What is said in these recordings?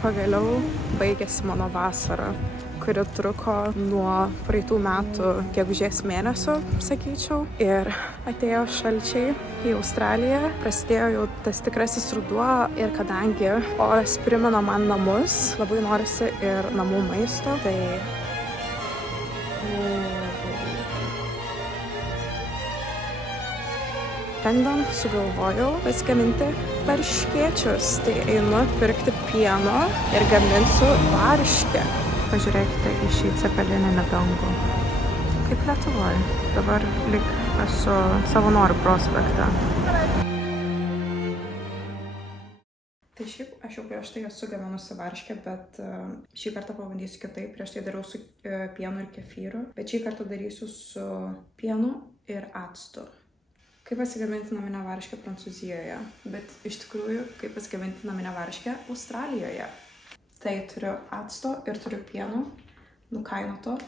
Pagaliau baigėsi mano vasara, kuri truko nuo praeitų metų gegužės mėnesio, sakyčiau. Ir atėjo šalčiai į Australiją, prasidėjo jau tas tikrasis ruduo ir kadangi oras primena man namus, labai norisi ir namų maisto, tai šiandien sugalvojau pasigaminti varškėčius, tai einu pirkti pieno ir gaminsiu varškę. Pažiūrėkite į šį cepelininį dangų. Kaip Lietuvoje. Dabar lyg esu Savanorių prospekte. Tai šiaip aš jau prieš tai esu gaminusi varškę, bet šį kartą pabandysiu kitaip. Prieš tai dariau su pienu ir kefyru, bet šį kartą darysiu su pienu ir actu. Kaip pasigaminti naminę varškę Prancūzijoje, bet iš tikrųjų, kaip pasigaminti naminę varškę Australijoje. Tai turiu acto ir turiu pieno, nukainoto.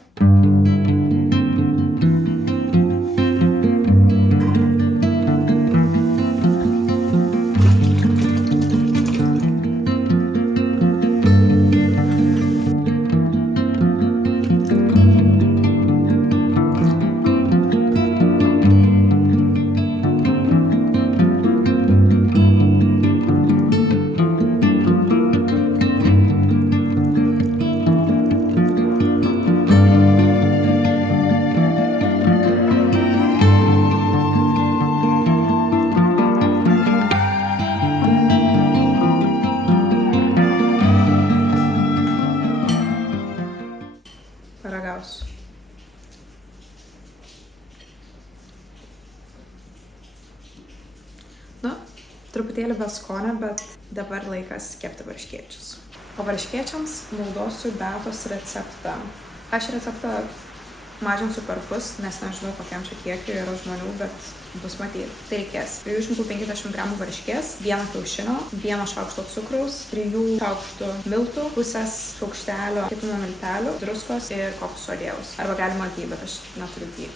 Paragausiu. Nu, truputėlį be skonio, bet dabar laikas kepti varškėčius. O varškėčiams naudosiu Beatos receptą. Aš receptą mažinsiu perpus, nes nežinau, kokiam čia kiekiu yra žmonių, bet bus matyti. Tai reikės 250 gramų varškės, 1 kiaušinio, 1 šaukšto cukraus, 3 šaukštų miltų, pusės šaukštelio kepimo miltelių, druskos ir kokosų aliejaus. Arba galima ghee, bet aš neturiu ghee.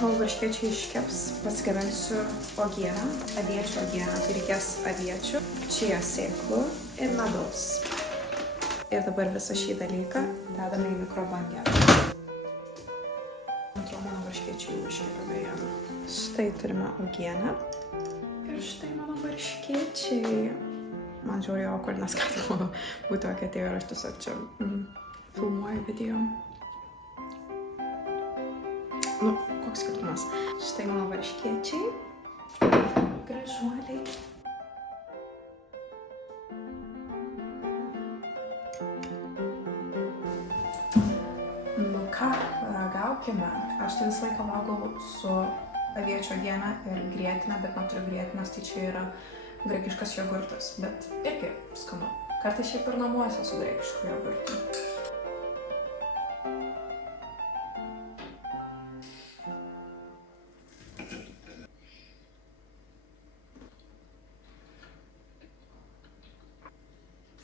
Kol varškėčiai iškeps, pasigaminsiu uogieną, aviečių uogieną. Tai reikės aviečių, čia sėklų ir medaus. Ir dabar visą šį dalyką dedame į mikrobangę. Atrodo, mano varškėčiai jau iškepė beje. Štai turime uogieną. Ir štai mano varškėčiai. Man žiauriai awkward, nes galima būtų, kad atėjo ir aš tiesiog čia filmuoju video. Nu, koks skirtumas. Štai mano varškėčiai. Gražuoliai. Nu ką, ragaukime. Aš tai visą laiką valgau su aviečių uogiene ir grietinė, bet neturiu grietinės, tai čia yra graikiškas jogurtas. Bet irgi skanu. Kartais šiaip ir namuose su graikišku jogurtu.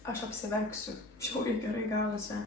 Aš apsiverksiu. Žiauriai gerai gavosi.